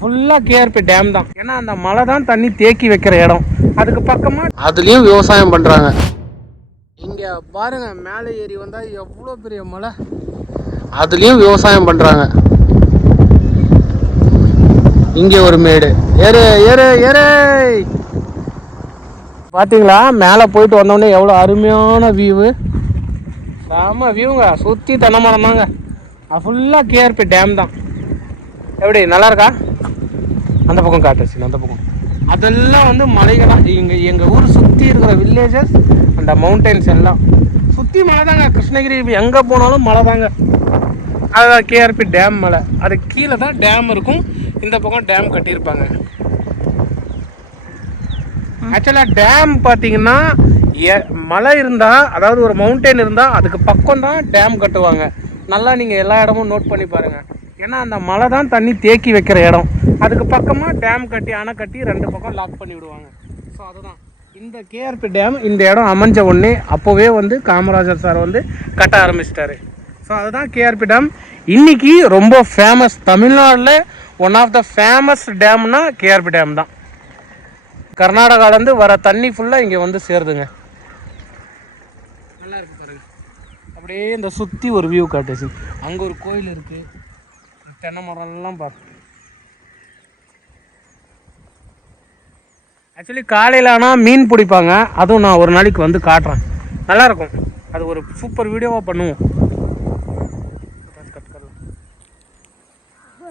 ஃபுல்லாக KRP dam தான். ஏன்னா அந்த மலை தான் தண்ணி தேக்கி வைக்கிற இடம். அதுக்கு பக்கமாக அதுலேயும் விவசாயம் பண்ணுறாங்க. இங்கே பாருங்க, மேலே ஏறி வந்தால் எவ்வளோ பெரிய மலை, அதுலேயும் விவசாயம் பண்ணுறாங்க. இங்கே ஒரு மேடு, ஏறு ஏறு ஏறு. பார்த்தீங்களா, மேலே போயிட்டு வந்தோடனே எவ்வளோ அருமையான வியூவு, செம வியூங்க. சுற்றி தென்னை மரம் தாங்க. ஃபுல்லாக கேஆர்பி டேம் தான். எப்படி நல்லா இருக்கா? அந்த பக்கம் காட்டுச்சு, அந்த பக்கம் அதெல்லாம் வந்து மலைகளாக. எங்கள் ஊர் சுற்றி இருக்கிற வில்லேஜஸ் அந்த மவுண்டன்ஸ் எல்லாம் சுற்றி மலை தாங்க. கிருஷ்ணகிரி எங்கே போனாலும் மலை தாங்க. அதுதான் கேஆர்பி டேம் மலை. அது கீழே தான் டேம் இருக்கும். இந்த பக்கம் டேம் கட்டியிருப்பாங்க. ஆக்சுவலாக டேம் பார்த்தீங்கன்னா மலை இருந்தால், அதாவது ஒரு மவுண்டன் இருந்தால் அதுக்கு பக்கம் தான் டேம் கட்டுவாங்க. நல்லா நீங்கள் எல்லா இடமும் நோட் பண்ணி பாருங்கள். ஏன்னா அந்த மலை தான் தண்ணி தேக்கி வைக்கிற இடம். அதுக்கு பக்கமாக டேம் கட்டி, அணை கட்டி 2 பக்கம் லாக் பண்ணி விடுவாங்க. ஸோ அதுதான் இந்த கேஆர்பி டேம். இந்த இடம் அமைஞ்ச உடனே அப்போவே வந்து காமராஜர் சார் வந்து கட்ட ஆரம்பிச்சிட்டாரு. ஸோ அதுதான் கேஆர்பி டேம். இன்றைக்கி ரொம்ப ஃபேமஸ், தமிழ்நாட்டில் ஒன் ஆஃப் த ஃபேமஸ் டேம்னா கேஆர்பி டேம் தான். கர்நாடகாலேருந்து வர தண்ணி ஃபுல்லாக இங்கே வந்து சேருதுங்க. நல்லா இருக்குது பாருங்க. அப்படியே இந்த சுற்றி ஒரு வியூ காட்டுச்சு. அங்கே ஒரு கோயில் இருக்குது, தென்னை மரம்லாம் பார்த்து. ஆக்சுவலி காலையில் ஆனால் மீன் பிடிப்பாங்க. அதுவும் நான் ஒரு நாளைக்கு வந்து காட்டுறேன். நல்லாயிருக்கும். அது ஒரு சூப்பர் வீடியோவாக பண்ணுவோம்.